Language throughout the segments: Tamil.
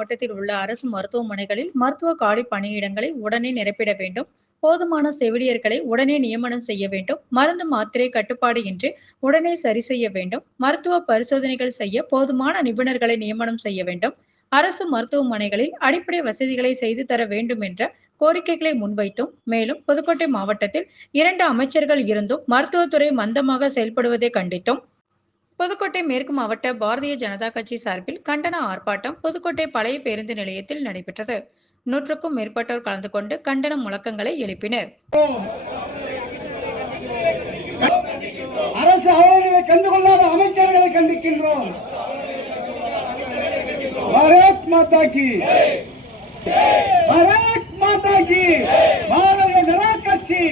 மாவட்டத்தில் உள்ள அரசு மருத்துவமனைகளில் மருத்துவ காலி பணியிடங்களை உடனே நிரப்பிட வேண்டும். போதுமான செவிலியர்களை உடனே நியமனம் செய்ய வேண்டும். மருந்து மாத்திரை கட்டுப்பாடு இன்றி உடனே சரி செய்ய வேண்டும். மருத்துவ பரிசோதனைகள் செய்ய போதுமான நிபுணர்களை நியமனம் செய்ய வேண்டும். அரசு மருத்துவமனைகளில் அடிப்படை வசதிகளை செய்து தர வேண்டும் என்ற கோரிக்கைகளை முன்வைத்தும், மேலும் புதுக்கோட்டை மாவட்டத்தில் 2 அமைச்சர்கள் இருந்தும் மருத்துவத்துறை மந்தமாக செயல்படுவதை கண்டித்தும் புதுக்கோட்டை மேற்கு மாவட்ட பாரதிய ஜனதா கட்சி சார்பில் கண்டன ஆர்ப்பாட்டம் புதுக்கோட்டை பழைய பேருந்து நிலையத்தில் நடைபெற்றது. 100க்கும் மேற்பட்டோர் கலந்து கொண்டு கண்டன முழக்கங்களை எழுப்பினர். அரசு அவர்களை கண்டுகொள்ளாத அமைச்சர்களை கண்டிக்கின்றோம். பாரத் மாதா கி, பாரத் மாதா கி, பாரதிய ஜனதா கட்சி,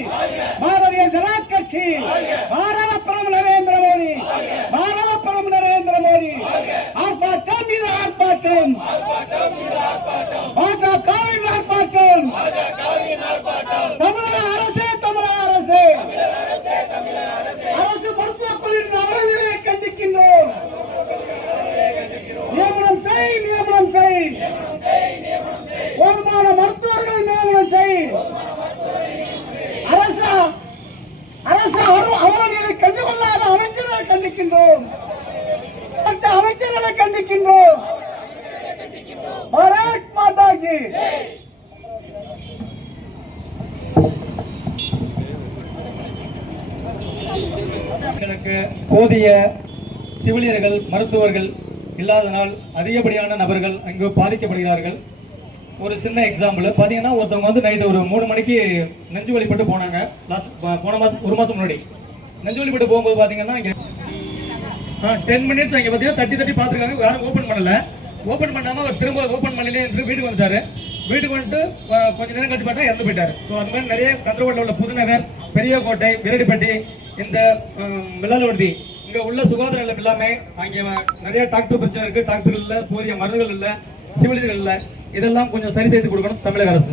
பாரதிய ஜனதா கட்சி, பாரத பிரதமர் நரேந்திர மோடி, பாரத பிரதமர் நரேந்திர மோடி, ஆர்ப்பாட்டம் மீது ஆர்ப்பாட்டம், பாஜகவின் ஆர்ப்பாட்டம், தமிழக அரசு, தமிழக அரசு, அரசு மருத்துவக் குழுவின் நடவடிக்கைகளை கண்டிக்கின்றோம். நியமனம் செய், நியமனம் செய், போதுமான மருத்துவர்கள் நியமனம் செய். அரசு அவர்களை கண்டுகொள்ளாத அமைச்சர்களை கண்டிக்கின்றோம். அமைச்சர்களை கண்டிக்கின்றோம். பாரத் மாதா கி. போதிய செவிலியர்கள் மருத்துவர்கள் இல்லாதனால் அதிகப்படியான நபர்கள் அங்கு பாதிக்கப்படுகிறார்கள். ஒரு சின்ன எக்ஸாம்பிள் பார்த்தீங்கன்னா, ஒருத்தவங்க வந்து நைட்டு ஒரு 3 மணிக்கு நெஞ்சு வலிப்பட்டு போனாங்க. போன மாதம் 1 மாதம் முன்னாடி நெஞ்சு வலிப்பட்டு போகும்போது பார்த்தீங்கன்னா இங்கே 10 மினிட்ஸ் அங்கே பார்த்தீங்கன்னா தட்டி பார்த்துருக்காங்க. யாரும் ஓப்பன் பண்ணல. ஓப்பன் பண்ணாமல் அவர் திரும்ப ஓப்பன் பண்ணலே என்று வீட்டுக்கு வந்துட்டாரு. வீட்டுக்கு வந்துட்டு கொஞ்சம் நேரம் கழிச்சு பார்த்தா இறந்து போயிட்டார். ஸோ அந்த மாதிரி நிறைய கந்தரகோட்டில் உள்ள புதுநகர், பெரியகோட்டை, விரடிப்பட்டி, இந்த மில்லாலவர்த்தி இங்கே உள்ள சுகாதார நிலையம் எல்லாமே அங்கே நிறைய டாக்டர் பிரச்சனை இருக்குது. டாக்டர்கள் இல்லை, போதிய மருந்துகள் இல்லை, சிவிலியர்கள் இல்லை. இதெல்லாம் கொஞ்சம் சரி செய்து கொடுக்கணும் தமிழக அரசு.